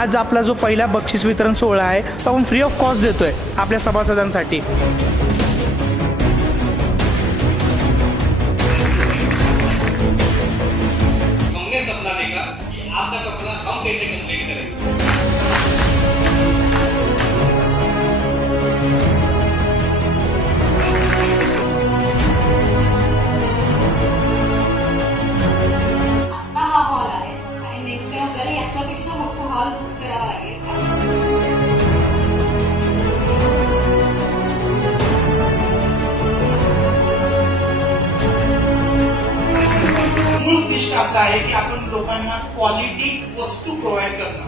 आज आपला जो पहिला बक्षीस वितरण सोहळा आहे तो आपण फ्री ऑफ कॉस्ट देतोय आपल्या सभासदांसाठी। हमने सपना देखा कि आपका सपना हम कैसे कंप्लीट करें। आता हा हॉल आहे आणि नेक्स्ट टाइम आपल्याला याच्यापेक्षा मोठा हॉल बुक करावा लागेल। मूळ उद्दिष्ट आपलं आहे की आपण लोकांना क्वालिटी वस्तू प्रोव्हाइड करणं।